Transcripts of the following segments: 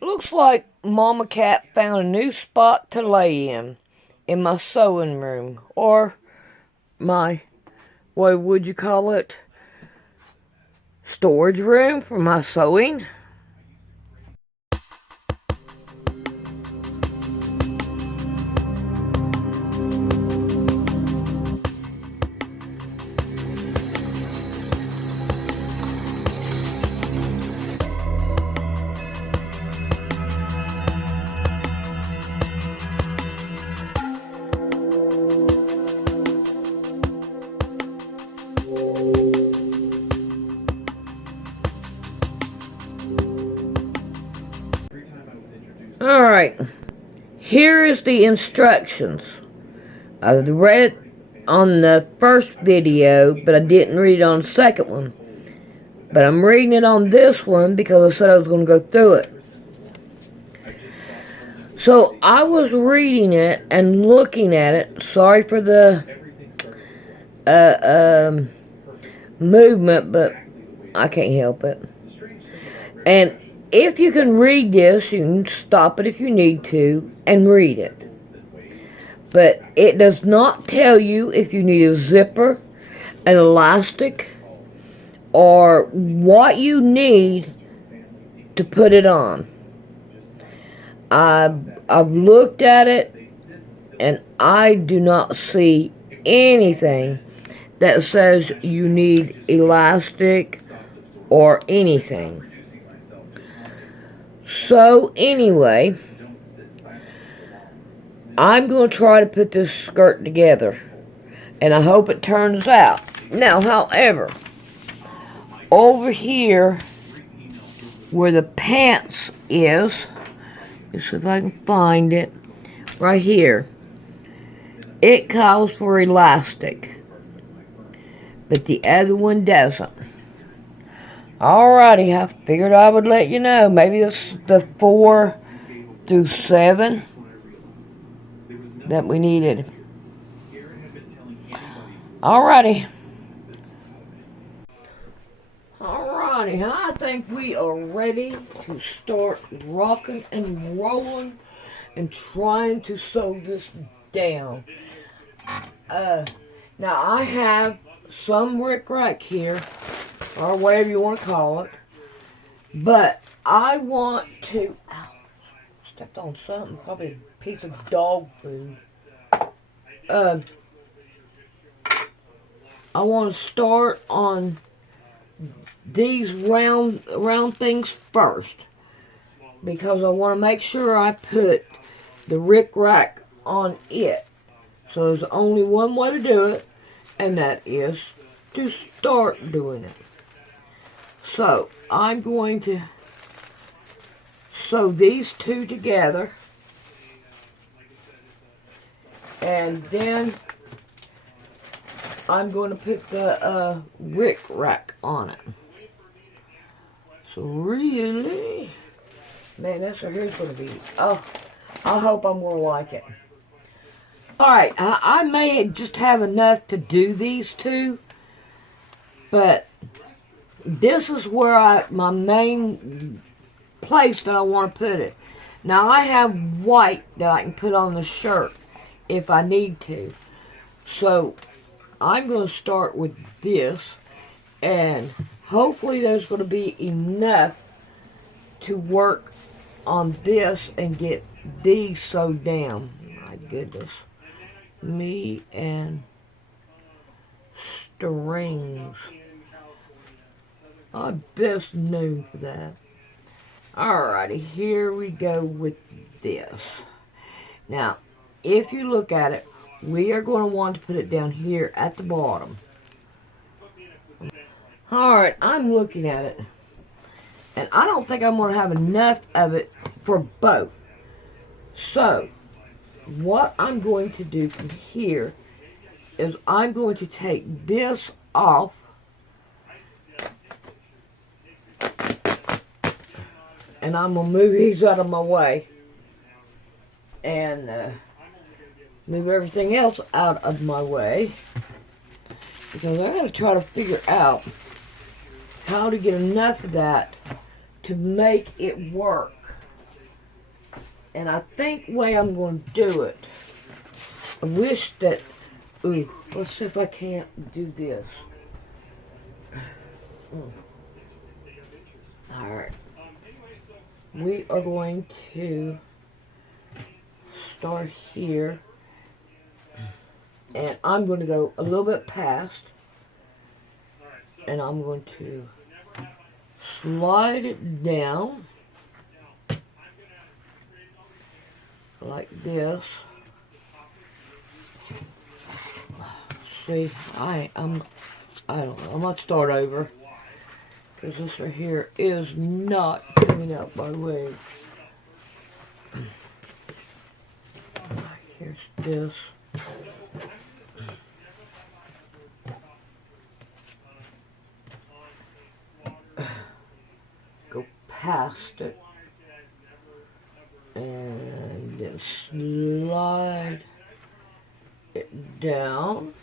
Looks like Mama Cat found a new spot to lay in my sewing room, or my, what would you call it, storage room for my sewing. Alright, here is the instructions. I read it on the first video, but I didn't read it on the second one. But I'm reading it on this one because I said I was going to go through it. So I was reading it and looking at it. Sorry for the movement, but I can't help it. And if you can read this, you can stop it if you need to and read it. But it does not tell you if you need a zipper, an elastic, or what you need to put it on. I've looked at it, and I do not see anything that says you need elastic or anything. So anyway, I'm going to try to put this skirt together, and I hope it turns out. Now, however, over here where the pants is, let's see if I can find it, right here, it calls for elastic, but the other one doesn't. Alrighty, I figured I would let you know. Maybe it's the 4 through 7 that we needed. Alrighty. Alrighty, I think we are ready to start rocking and rolling and trying to sew this down. Now I have some rickrack here, or whatever you want to call it, but I want to, ow, stepped on something, probably a piece of dog food. I want to start on these round things first, because I want to make sure I put the rickrack on it. So there's only one way to do it, and that is to start doing it. So I'm going to sew these two together, and then I'm going to put the rickrack on it. So really, man, this right here is going to be, oh, I hope I'm going to like it. Alright, I may just have enough to do these two, but this is where my main place that I want to put it. Now I have white that I can put on the shirt if I need to. So I'm going to start with this, and hopefully there's going to be enough to work on this and get these sewed down. My goodness. Me and strings. I'm best known for that. Alrighty, here we go with this. Now, if you look at it, we are going to want to put it down here at the bottom. Alright, I'm looking at it, and I don't think I'm going to have enough of it for both. So, what I'm going to do from here is I'm going to take this off, and I'm going to move these out of my way, and move everything else out of my way, because I'm going to try to figure out how to get enough of that to make it work. And I think the way I'm going to do it, I wish that, ooh, let's see if I can't do this. Alright. We are going to start here. And I'm going to go a little bit past. And I'm going to slide it down. Like this. See, I don't know. I'm gonna start over because this right here is not coming out my way. Here's this. Go past it. And then slide it down.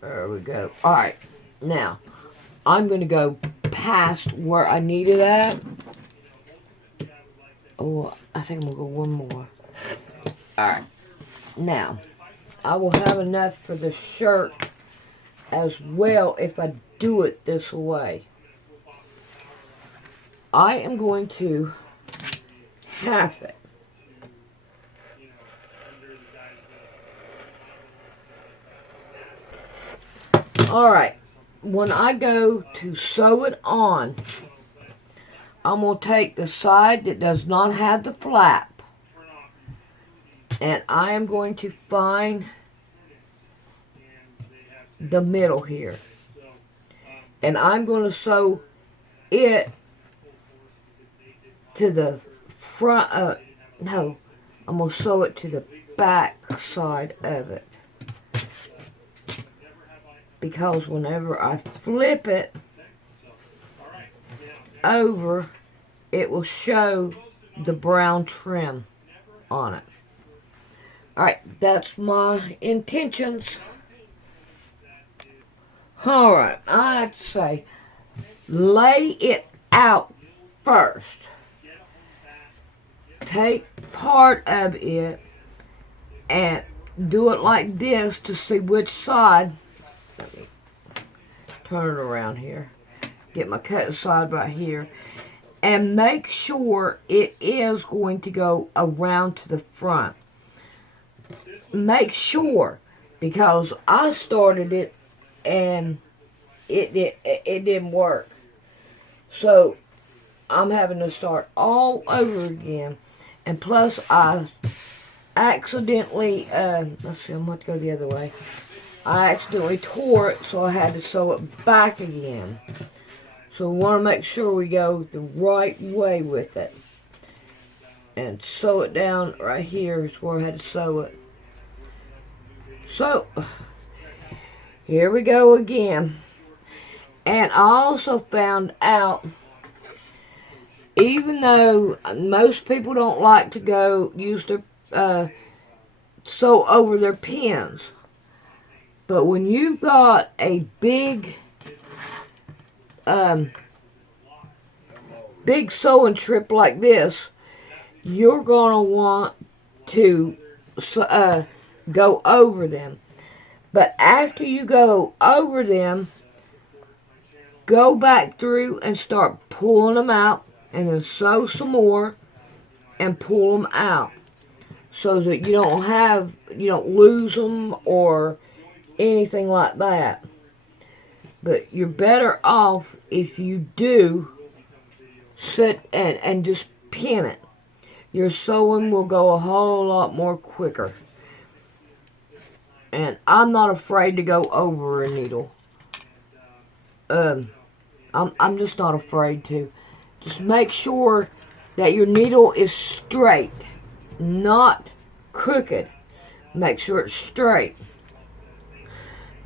There we go. Alright, now I'm going to go past where I need it at. Oh, I think I'm going to go one more. Alright, now I will have enough for the shirt as well if I do it this way. I am going to half it. Alright, when I go to sew it on, I'm going to take the side that does not have the flap, and I am going to find the middle here. And I'm going to sew it to the front, no, I'm going to sew it to the back side of it. Because whenever I flip it over, it will show the brown trim on it. Alright, that's my intentions. Alright, I have to say, lay it out first. Take part of it and do it like this to see which side. Let me turn it around here. Get my cut side right here. And make sure it is going to go around to the front. Make sure, because I started it and it didn't work. So I'm having to start all over again. And plus I accidentally, let's see, I'm going to go the other way. I accidentally tore it, so I had to sew it back again. So we want to make sure we go the right way with it. And sew it down right here is where I had to sew it. So, here we go again. And I also found out, even though most people don't like to go use their, sew over their pins, but when you've got a big sewing trip like this, you're going to want to go over them. But after you go over them, go back through and start pulling them out, and then sew some more and pull them out, so that you don't lose them or anything like that. But you're better off if you do sit and just pin it. Your sewing will go a whole lot more quicker. And I'm not afraid to go over a needle. I'm just not afraid to. Just make sure that your needle is straight, not crooked. Make sure it's straight.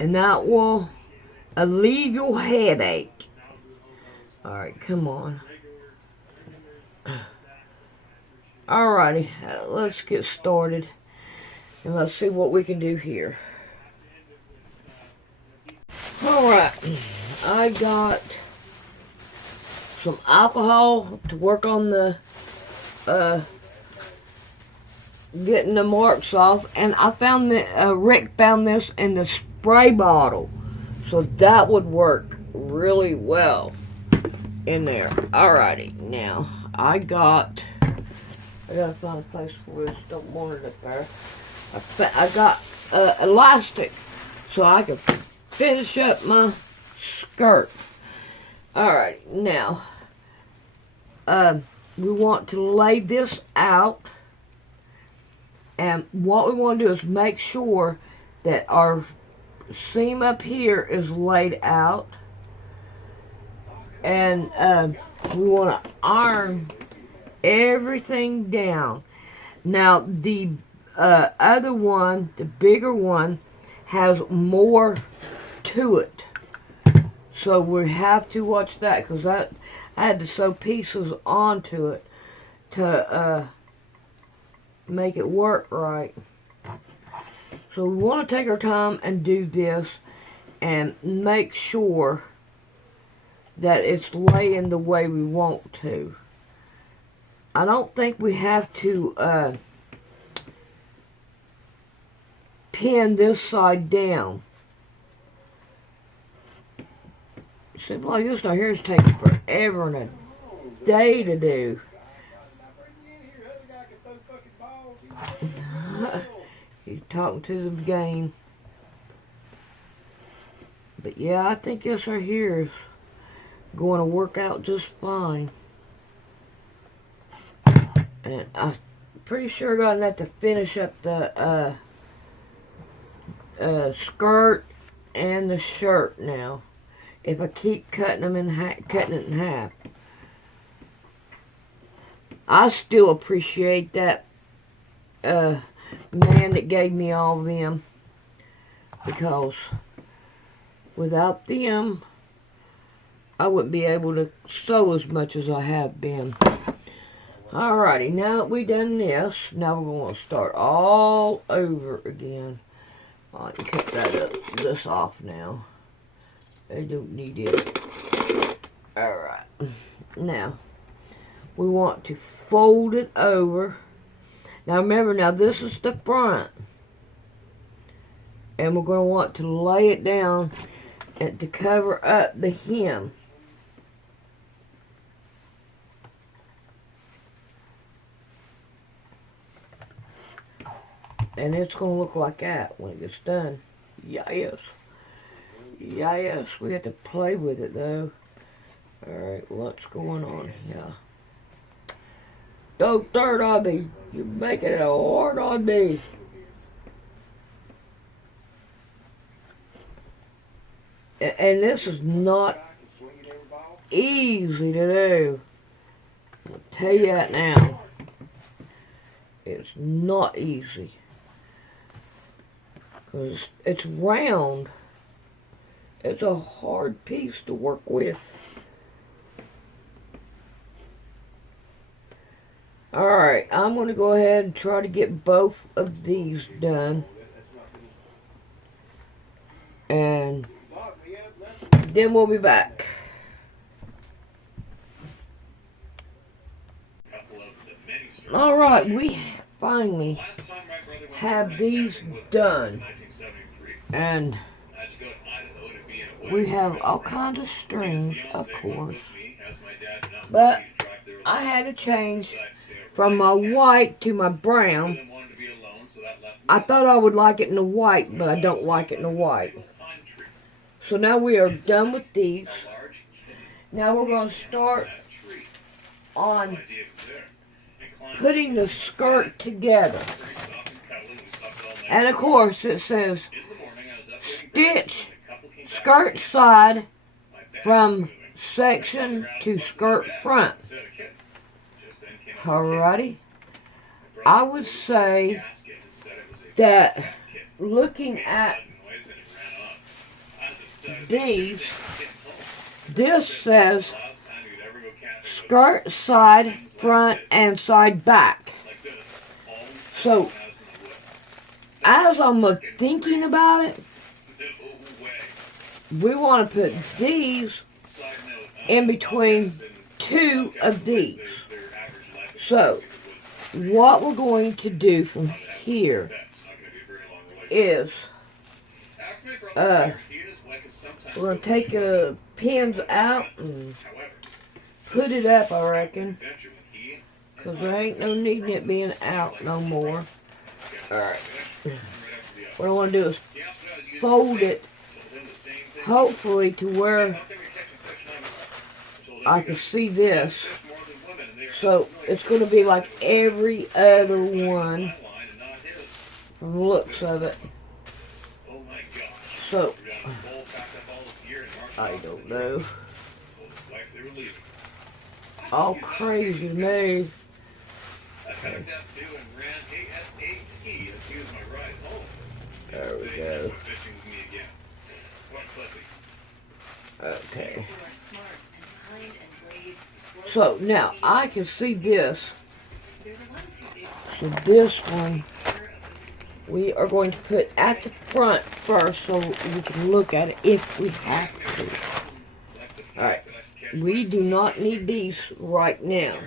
And that will alleviate your headache. Alright, come on. Alrighty, let's get started. And let's see what we can do here. Alright, I got some alcohol to work on the getting the marks off, and I found that Rick found this in the spray bottle, so that would work really well in there. Alrighty, now I gotta find a place for this. Don't want it up there. I got elastic so I can finish up my skirt. Alright, now we want to lay this out, and what we want to do is make sure that our seam up here is laid out, and we want to iron everything down. Now the other one, the bigger one, has more to it, so we have to watch that, because I had to sew pieces onto it to make it work right. So we want to take our time and do this and make sure that it's laying the way we want to. I don't think we have to pin this side down. Seems like this right here is taking forever and a day to do. He's talking to the game. But yeah, I think this right here is going to work out just fine. And I'm pretty sure I'm going to have to finish up the skirt and the shirt now, if I keep cutting them cutting it in half. I still appreciate that man that gave me all of them, because without them I wouldn't be able to sew as much as I have been. Alrighty, now that we've done this, now we're going to start all over again. I can cut this off now. I don't need it. Alright, now we want to fold it over. Now remember, now this is the front, and we're going to want to lay it down and to cover up the hem. And it's going to look like that when it gets done. Yes. Yes, we have to play with it though. Alright, what's going on here? Don't start on me. You're making it hard on me. And this is not easy to do. I'll tell you that now. It's not easy. Because it's round. It's a hard piece to work with. Alright, I'm going to go ahead and try to get both of these done. And then we'll be back. Alright, we finally have these done. And we have all kinds of strings, of course. But I had to change from my white to my brown. I thought I would like it in the white, but I don't like it in the white. So now we are done with these. Now we're going to start on putting the skirt together. And of course it says stitch skirt side from section to skirt front. Alrighty. I would say that looking at these, this says skirt side front and side back. So as I'm thinking about it, we want to put these in between two of these. So, what we're going to do from here is, we're going to take the pins out and put it up, I reckon, because there ain't no need in it being out no more. Alright, what I want to do is fold it, hopefully to where I can see this. So it's going to be like every other one from the looks of it. So, I don't know. All crazy to me. Okay. There we go. Okay. So now I can see this. So this one we are going to put at the front first so we can look at it if we have to. Alright. We do not need these right now.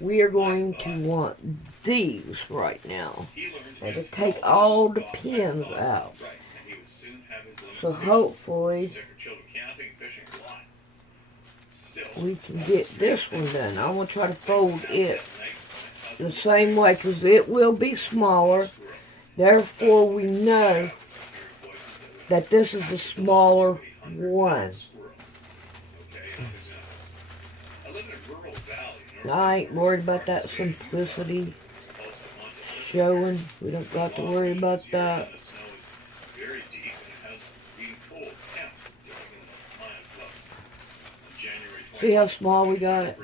We are going to want these right now. And to take all the pins out. So hopefully we can get this one done. I'm going to try to fold it the same way because it will be smaller. Therefore we know that this is the smaller one. I ain't worried about that simplicity showing. We don't got to worry about that. See how small we got it?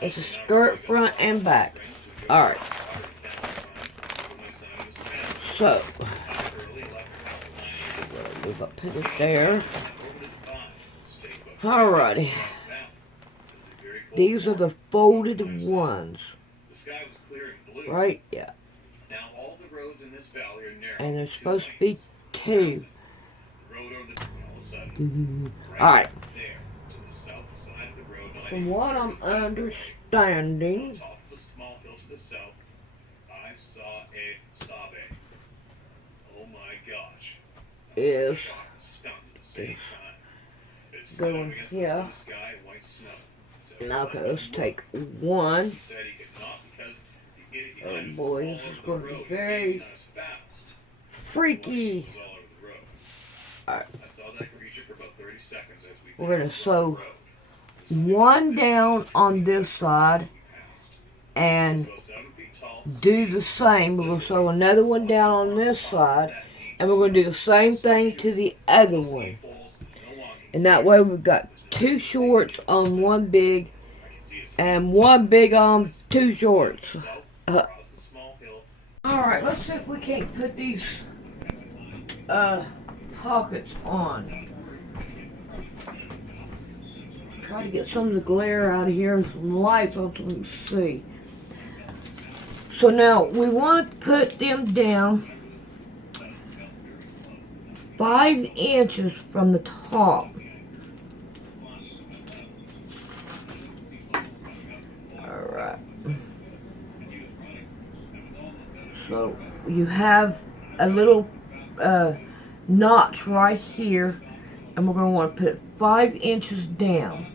It's a skirt front and back. Alright. So, we'll put it there. Alrighty. These are the folded ones. Right? Yeah. And there's supposed to be two. Alright. From what I'm understanding, is going here. Now okay, let's take one. Oh boy, this is going to be very freaky. Alright. We're going to sew one down on this side and do the same. We're going to sew another one down on this side and we're going to do the same thing to the other one. And that way we've got two shorts on one big and one big on two shorts. Alright, let's see if we can't put these pockets on. Try to get some of the glare out of here and some lights on so we can see. So now we want to put them down 5 inches from the top. Alright. So you have a little notch right here, and we're going to want to put it 5 inches down.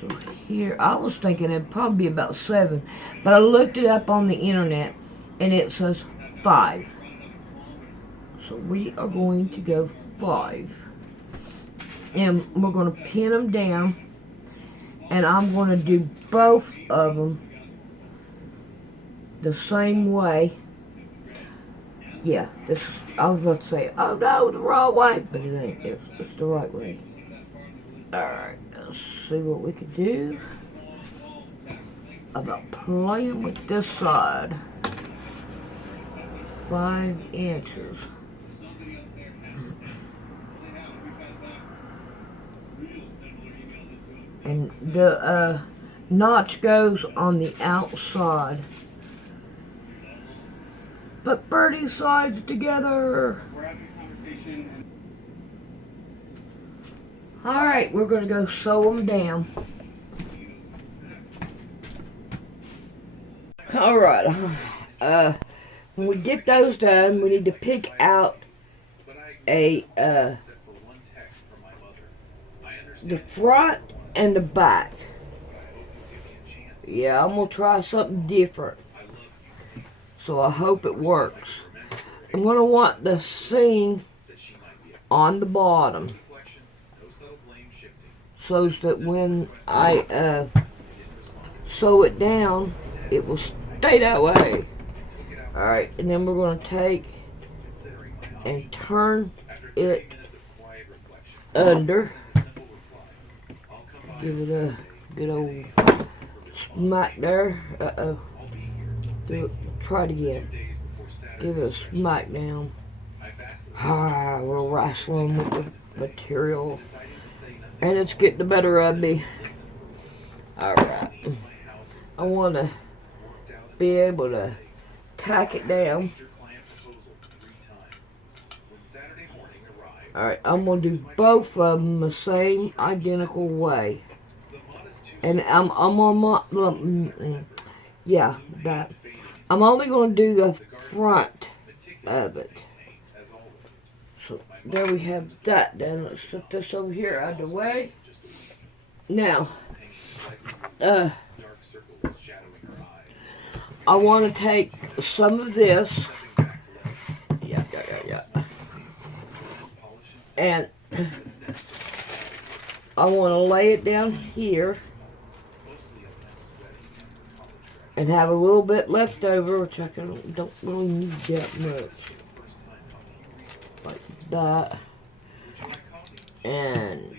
So here, I was thinking it'd probably be about 7, but I looked it up on the internet, and it says 5. So we are going to go 5. And we're going to pin them down, and I'm going to do both of them the same way. Yeah, this, I was about to say, oh no, the wrong way, but it ain't. It's the right way. Alright, let's see what we can do about playing with this side. 5 inches. And the notch goes on the outside. put birdie sides together. Alright, we're going to go sew them down. Alright, when we get those done, we need to pick out the front and the back. Yeah, I'm going to try something different. So I hope it works. I'm going to want the seam on the bottom, so that when I sew it down, it will stay that way. Alright, and then we're going to take and turn it under. Give it a good old smack there. Uh-oh. Try it again. Give it a smack down. We're wrestling with the material, and it's getting the better of me. Alright. I want to be able to tack it down. Alright, I'm going to do both of them the same identical way. And I'm on my, that. I'm only going to do the front of it. So there we have that done. Let's set this over here out of the way. Now, I want to take some of this, and I want to lay it down here and have a little bit left over, which I don't really need that much. Like that. And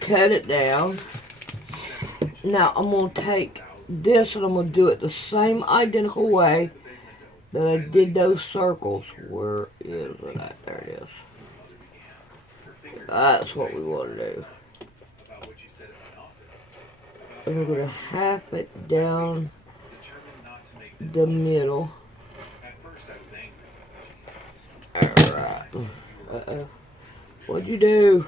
cut it down. Now I'm going to take this and I'm going to do it the same identical way that I did those circles. Where is it at? There it is. That's what we want to do. And we're going to half it down the middle. Alright. Uh-oh. What'd you do?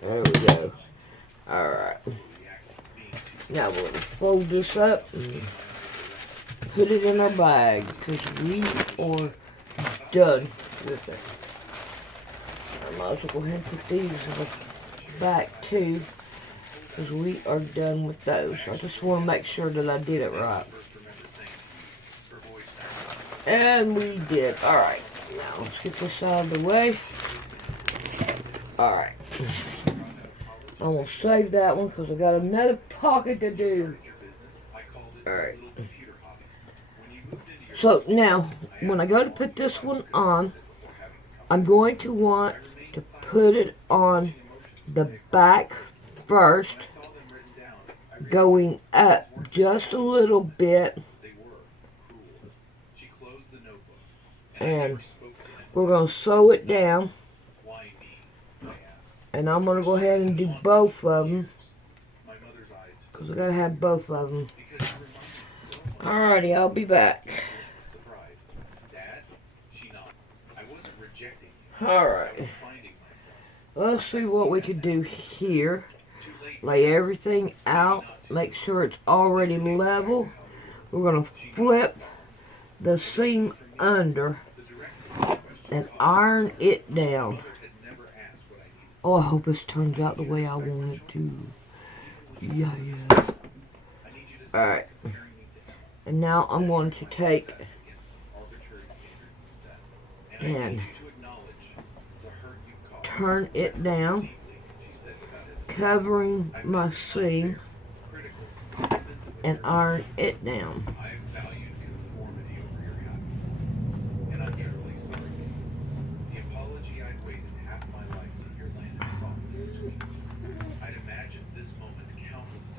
There we go. Alright. Now we're going to fold this up and put it in our bag, because we are done with it. I might as well go ahead and put these in the back too, because we are done with those. I just want to make sure that I did it right. And we did. Alright. Now let's get this out of the way. Alright. I'm going to save that one because I got another pocket to do. Alright. So now, when I go to put this one on, I'm going to want to put it on the back first, going up just a little bit, and we're going to sew it down, and I'm going to go ahead and do both of them, because I got to have both of them. Alrighty, I'll be back. Alright, let's see what we can do here. Lay everything out, make sure it's already level. We're going to flip the seam under and iron it down. Oh, I hope this turns out the way I want it to. Yeah. Alright, and now I'm going to take and turn it down, covering my seam, and iron it down.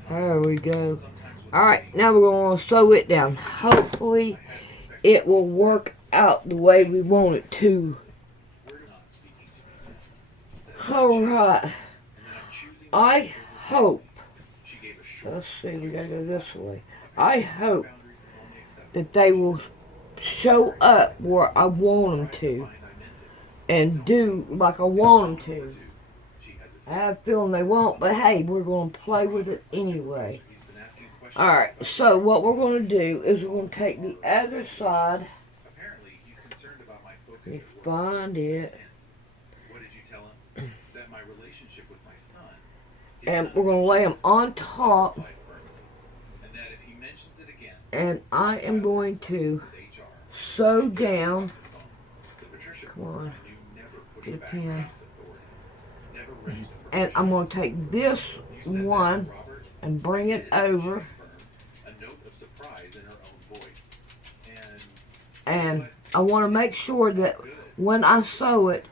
There we go. Alright, now we're going to sew it down. Hopefully it will work out the way we want it to. Alright. I hope. Let's see, we gotta go this way. I hope that they will show up where I want them to and do like I want them to. I have a feeling they won't, but hey, we're going to play with it anyway. Alright, so what we're going to do is we're going to take the other side. Let me find it. And we're going to lay them on top. And I am going to sew down. Come on, get a pen. And I'm going to take this one and bring it over. And I want to make sure that when I sew it,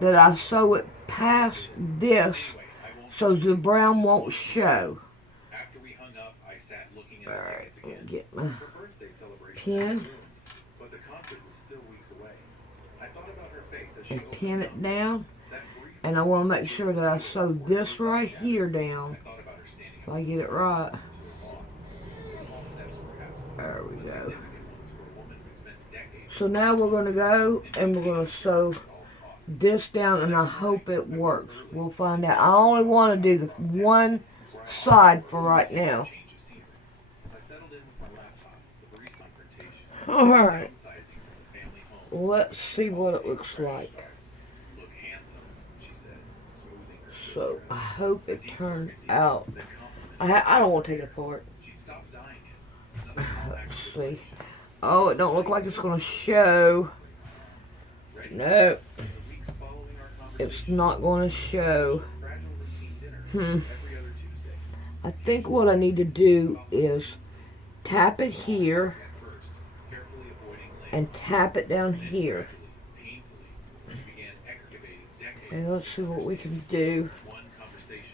that I sew it past this so the brown won't show. Alright, let me get my pen and pin it down. And I want to make sure that I sew this right here down. If I get it right. There we go. So now we're going to go and we're going to sew this down, and I hope it works. We'll find out. I only want to do the one side for right now. Alright. Let's see what it looks like. So I hope it turned out. I don't want to take it apart. Let's see. Oh, it don't look like it's going to show. No. It's not going to show. I think what I need to do is tap it here and tap it down here. And let's see what we can do.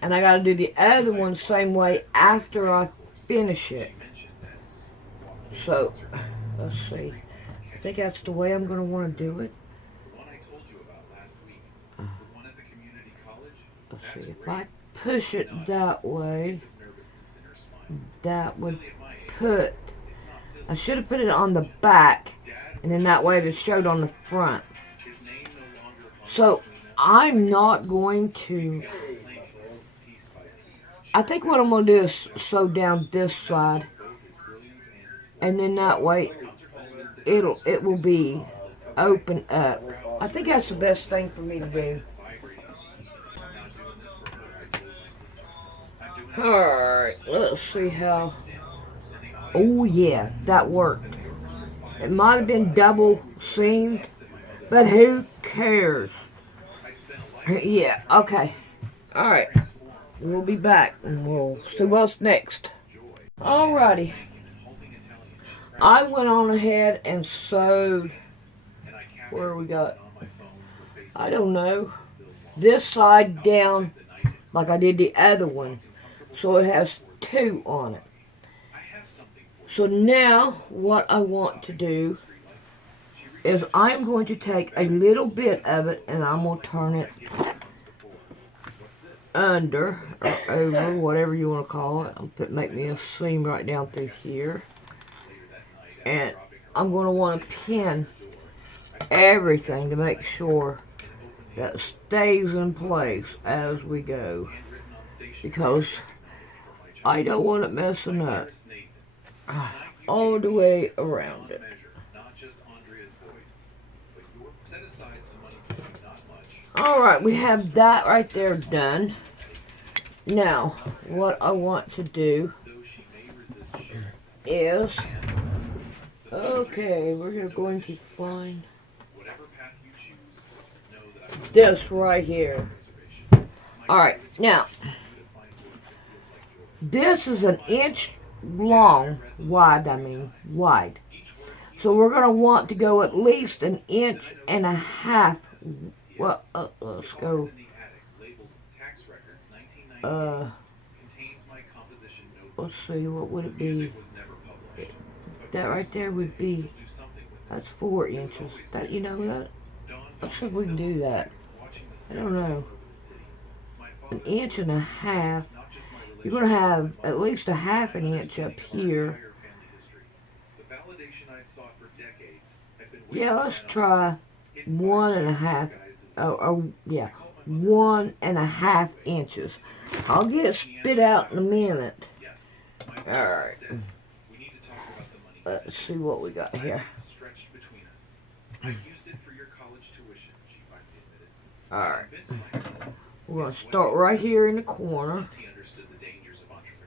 And I got to do the other one same way after I finish it. So, let's see. I think that's the way I'm going to want to do it. Let's see. If I push it that way, that would put... I should have put it on the back, and then that way it showed on the front. So, I'm not going to... I think what I'm going to do is sew down this side, and then that way it will be open up. I think that's the best thing for me to do. Alright, let's see how... Oh yeah, that worked. It might have been double seamed, but who cares? Yeah, okay. Alright. We'll be back and we'll see what's next. Alrighty. I went on ahead and sewed, where we got, I don't know, this side down like I did the other one. So it has two on it. So now what I want to do is I'm going to take a little bit of it and I'm going to turn it under or over, whatever you want to call it. I'm going to make me a seam right down through here. And I'm going to want to pin everything to make sure that stays in place as we go. Because I don't want it messing up all the way around it. Alright, we have that right there done. Now, what I want to do is, okay, we're going to find this right here. Alright, now, this is an inch long, wide. So we're going to want to go at least an inch and a half. Well, let's go. Let's see, what would it be? That right there would be, that's 4 inches. That, you know, that, let's see if we can do that. I don't know. An inch and a half. You're going to have at least a half an inch up here. Yeah, let's try 1.5. Yeah, 1.5 inches. I'll get it spit out in a minute. Alright. Let's see what we got here. Alright. We're going to start right here in the corner.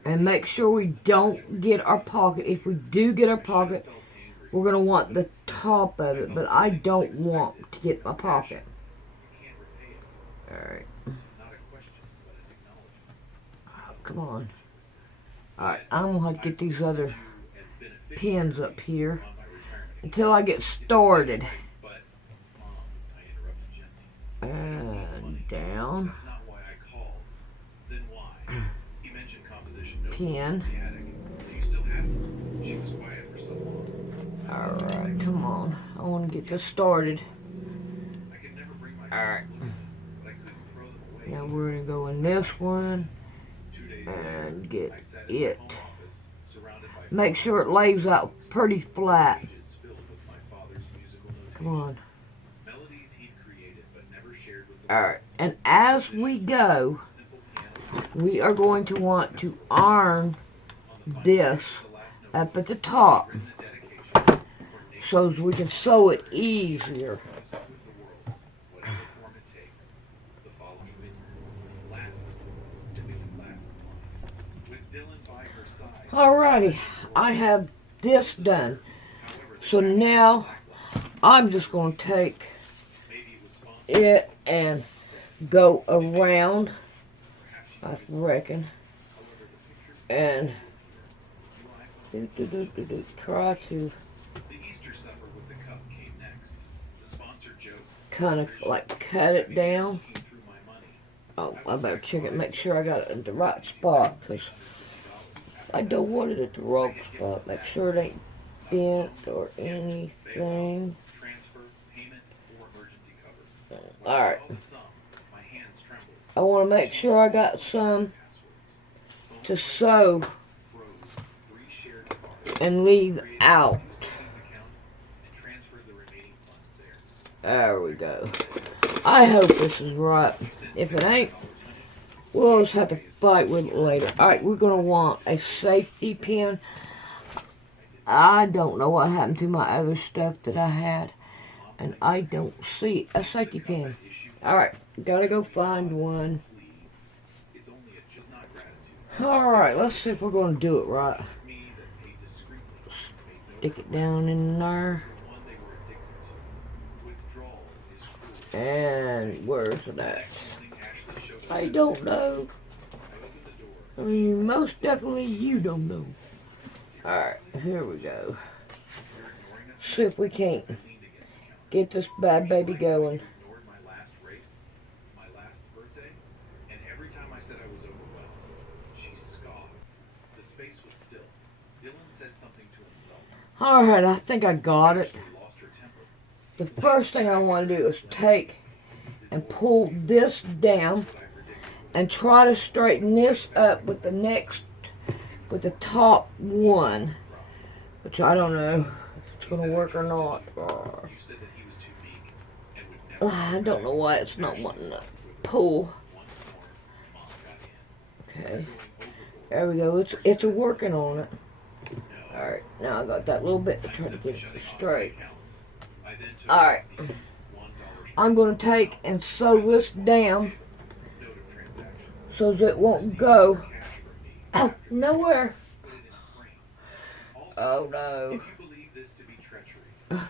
And make sure we don't get our pocket. If we do get our pocket, we're going to want the top of it. But I don't want to get my pocket. Alright. Oh, come on. Alright, I'm going to get these other pins up here until I get started. And down. Pin. Alright, come on. I want to get this started. Alright. Now we're going to go in this one and get it. Make sure it lays out pretty flat. Come on. Alright, and as we go, we are going to want to iron this up at the top so that we can sew it easier. Alrighty, I have this done. So now I'm just going to take it and go around, I reckon, and try to kind of like cut it down. Oh, I better check it, make sure I got it in the right spot, because I don't want it at the wrong spot. Make sure it ain't bent or anything. Alright. I want to make sure I got some to sew and leave out. There we go. I hope this is right. If it ain't, we'll just have to fight with it later. Alright, we're going to want a safety pin. I don't know what happened to my other stuff that I had, and I don't see a safety pin. Alright, gotta go find one. Alright, let's see if we're going to do it right. Stick it down in there. And where's it at? I don't know. I mean, most definitely you don't know. Alright, here we go. See if we can't get this bad baby going. Alright, I think I got it. The first thing I want to do is take and pull this down and try to straighten this up with with the top one, which I don't know if it's going to work or not. I don't know why it's not wanting to pull. Okay, there we go. It's working on it. Alright, now I got that little bit to try to get it straight. Alright, I'm going to take and sew this down so that it won't go nowhere. Oh no.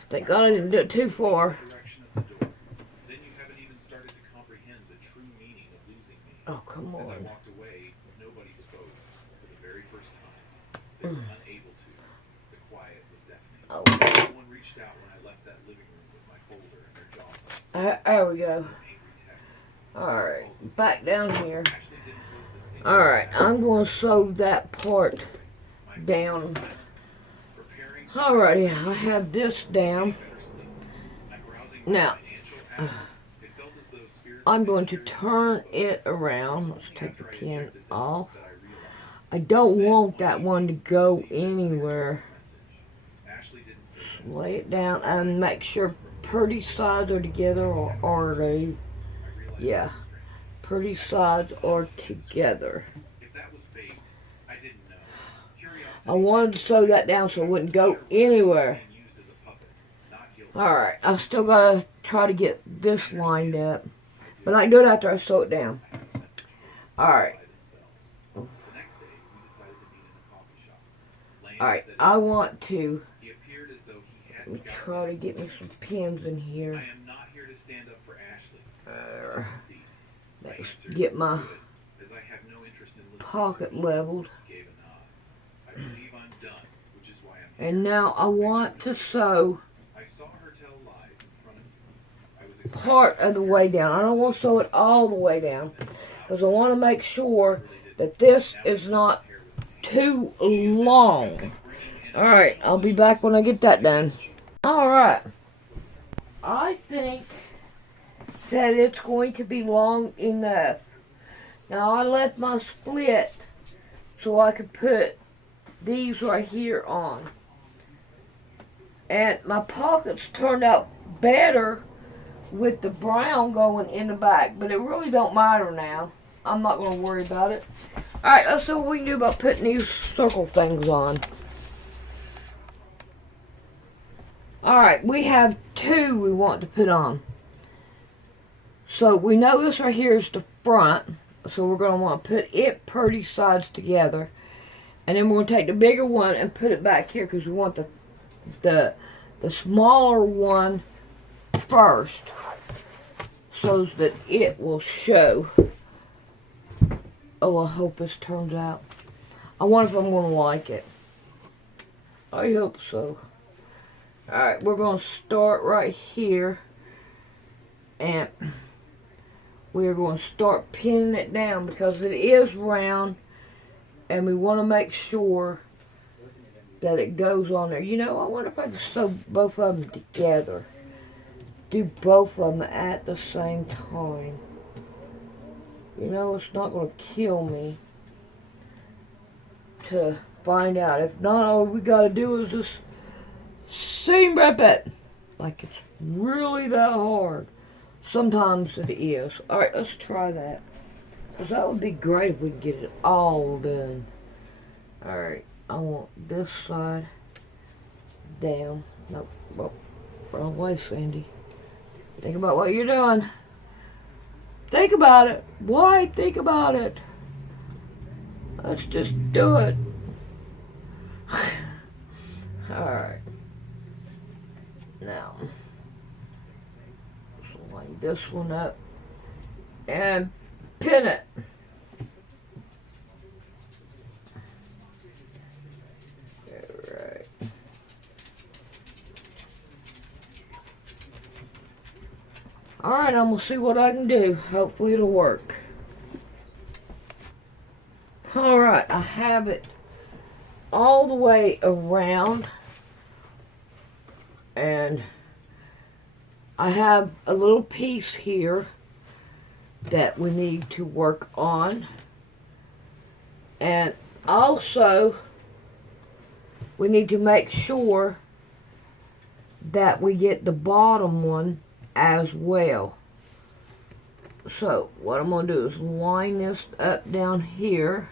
Thank God I didn't do it too far. Oh, come on. Oh. There we go. Alright, back down here. Alright, I'm going to sew that part down. Alrighty, I have this down. Now, I'm going to turn it around. Let's take the pin off. I don't want that one to go anywhere. lay it down and make sure pretty sides are together, or are they? Yeah, pretty sides are together. I wanted to sew that down so it wouldn't go anywhere. Alright, I still gotta try to get this lined up, but I can do it after I sew it down. Alright. Alright, I want to try to get me some pins in here. Let's get my pocket leveled. And now I want to sew part of the way down. I don't want to sew it all the way down, because I want to make sure that this is not too long. Alright, I'll be back when I get that done. Alright, I think that it's going to be long enough. Now I left my split so I could put these right here on. And my pockets turned out better with the brown going in the back, but it really don't matter now. I'm not going to worry about it. Alright, let's see what we can do about putting these circle things on. Alright, we have two we want to put on. So we know this right here is the front, so we're going to want to put it pretty sides together. And then we're going to take the bigger one and put it back here, because we want the smaller one first, so that it will show. Oh, I hope this turns out. I wonder if I'm going to like it. I hope so. Alright, we're going to start right here. And we're going to start pinning it down, because it is round. And we want to make sure that it goes on there. You know, I wonder if I can sew both of them together. Do both of them at the same time. You know, it's not going to kill me to find out. If not, all we got to do is just seam rip it. Like it's really that hard. Sometimes it is. Alright, let's try that. Because that would be great if we could get it all done. Alright, I want this side down. Nope, well, wrong way, Sandy. Think about what you're doing. Think about it. Why think about it? Let's just do it. Alright. Now, let's line this one up and pin it. Alright. Alright, I'm going to see what I can do. Hopefully it'll work. Alright, I have it all the way around. And I have a little piece here that we need to work on. And also, we need to make sure that we get the bottom one as well. So, what I'm going to do is line this up down here.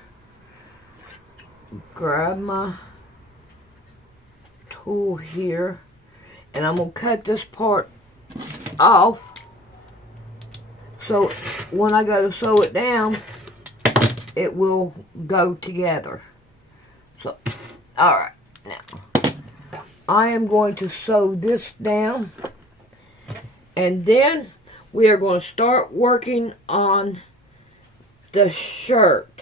Grab my tool here. And I'm going to cut this part off. So when I go to sew it down, it will go together. So, alright. Now, I am going to sew this down. And then we are going to start working on the shirt.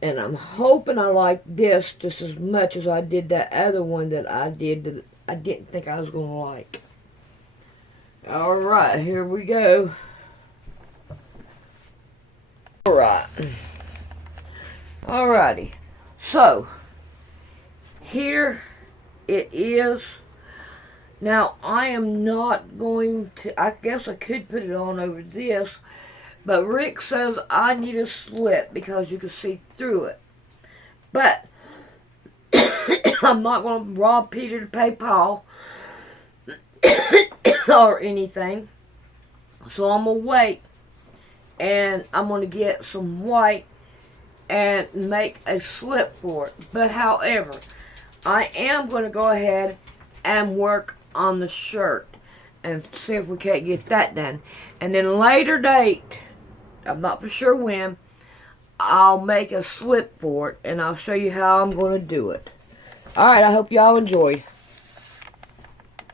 And I'm hoping I like this just as much as I did that other one that I did that I didn't think I was going to like. Alright, here we go. Alright. Alrighty. So, here it is. Now, I am not going to, I guess I could put it on over this, but Rick says I need a slip because you can see through it. But, I I'm not going to rob Peter to pay Paul or anything. So I'm going to wait, and I'm going to get some white and make a slip for it. But however, I am going to go ahead and work on the shirt and see if we can't get that done. And then later date, I'm not for sure when, I'll make a slip for it, and I'll show you how I'm going to do it. Alright, I hope y'all enjoyed.